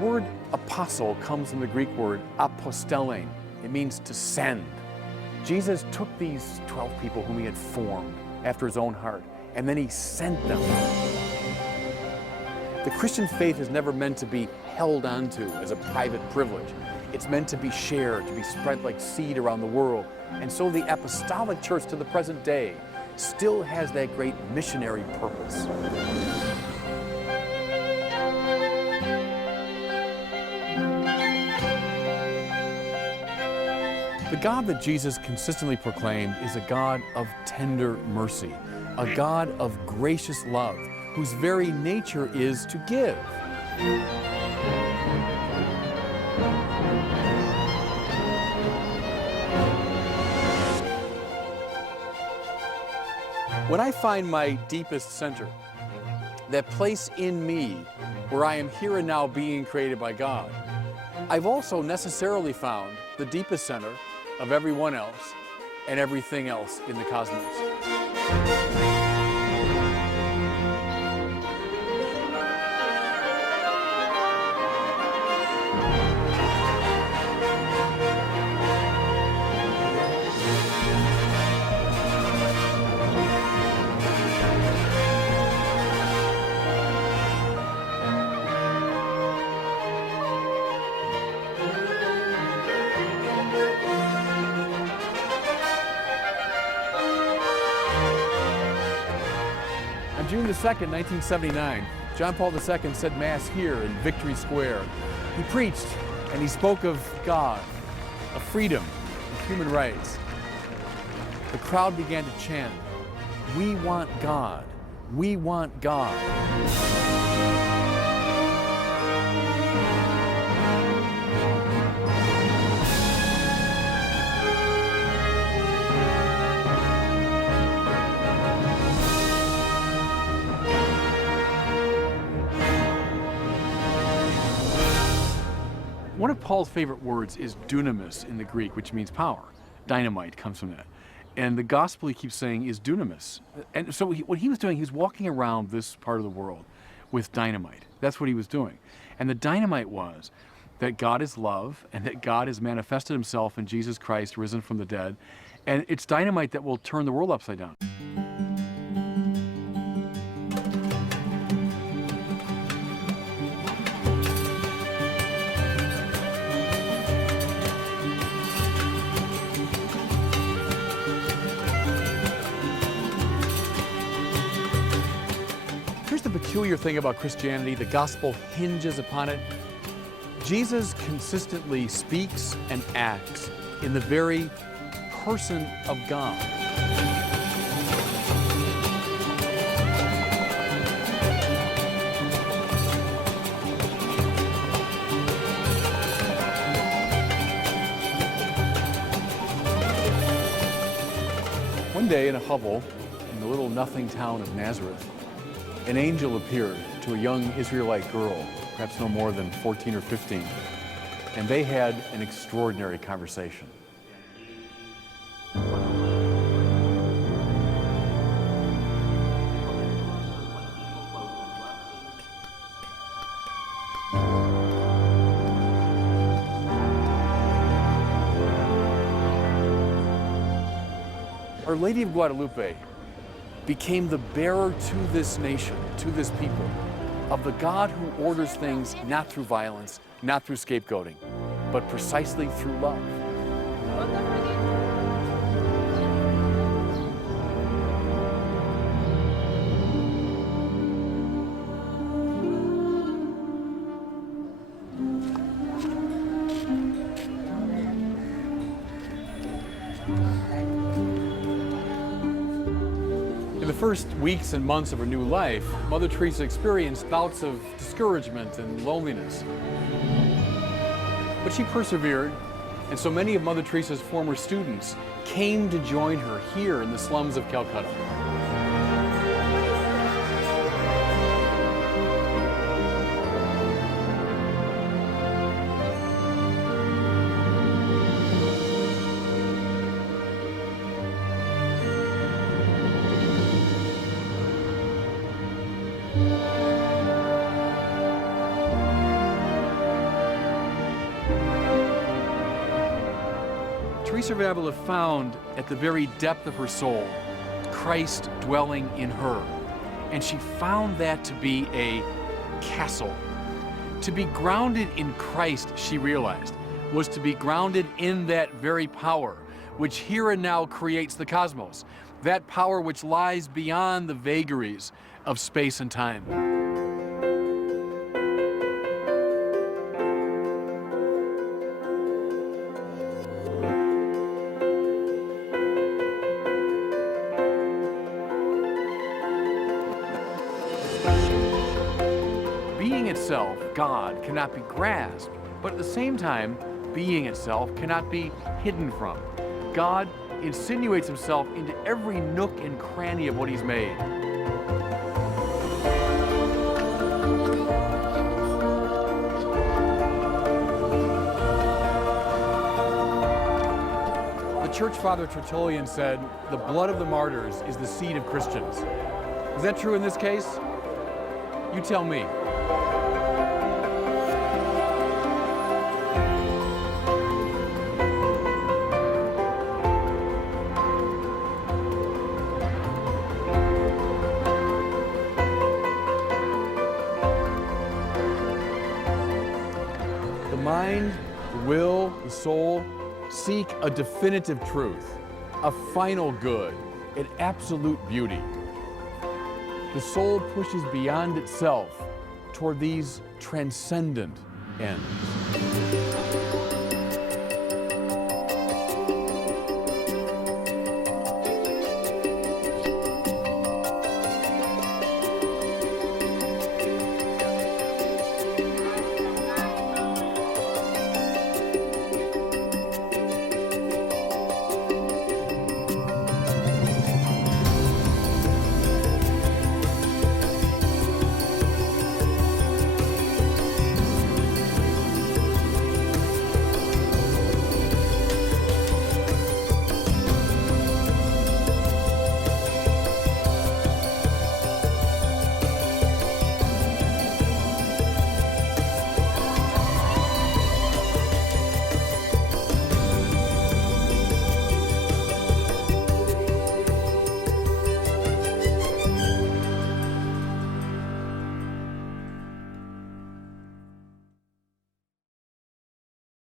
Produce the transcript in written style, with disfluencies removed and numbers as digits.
word apostle comes from the Greek word apostellein. It means to send. Jesus took these 12 people whom he had formed after his own heart, and then he sent them. The Christian faith is never meant to be held onto as a private privilege. It's meant to be shared, to be spread like seed around the world. And so the apostolic church to the present day still has that great missionary purpose. The God that Jesus consistently proclaimed is a God of tender mercy, a God of gracious love, whose very nature is to give. When I find my deepest center, that place in me where I am here and now being created by God, I've also necessarily found the deepest center of everyone else and everything else in the cosmos. On June the 2nd, 1979, John Paul II said Mass here in Victory Square. He preached and he spoke of God, of freedom, of human rights. The crowd began to chant, "We want God, we want God." One of Paul's favorite words is dunamis in the Greek, which means power. Dynamite comes from that. And the gospel he keeps saying is dunamis. And so what he was doing, he was walking around this part of the world with dynamite. That's what he was doing. And the dynamite was that God is love and that God has manifested himself in Jesus Christ, risen from the dead. And it's dynamite that will turn the world upside down. Here's the peculiar thing about Christianity: the gospel hinges upon it. Jesus consistently speaks and acts in the very person of God. One day in a hovel in the little nothing town of Nazareth, an angel appeared to a young Israelite girl, perhaps no more than 14 or 15, and they had an extraordinary conversation. Our Lady of Guadalupe became the bearer to this nation, to this people, of the God who orders things not through violence, not through scapegoating, but precisely through love. In the first weeks and months of her new life, Mother Teresa experienced bouts of discouragement and loneliness. But she persevered, and so many of Mother Teresa's former students came to join her here in the slums of Calcutta. Teresa of Avila found at the very depth of her soul Christ dwelling in her. And she found that to be a castle. To be grounded in Christ, she realized, was to be grounded in that very power which here and now creates the cosmos, that power which lies beyond the vagaries of space and time. Being itself, God, cannot be grasped, but at the same time, being itself cannot be hidden from. God insinuates himself into every nook and cranny of what he's made. The church father Tertullian said, "The blood of the martyrs is the seed of Christians." Is that true in this case? You tell me. The mind, the will, the soul seek a definitive truth, a final good, an absolute beauty. The soul pushes beyond itself toward these transcendent ends.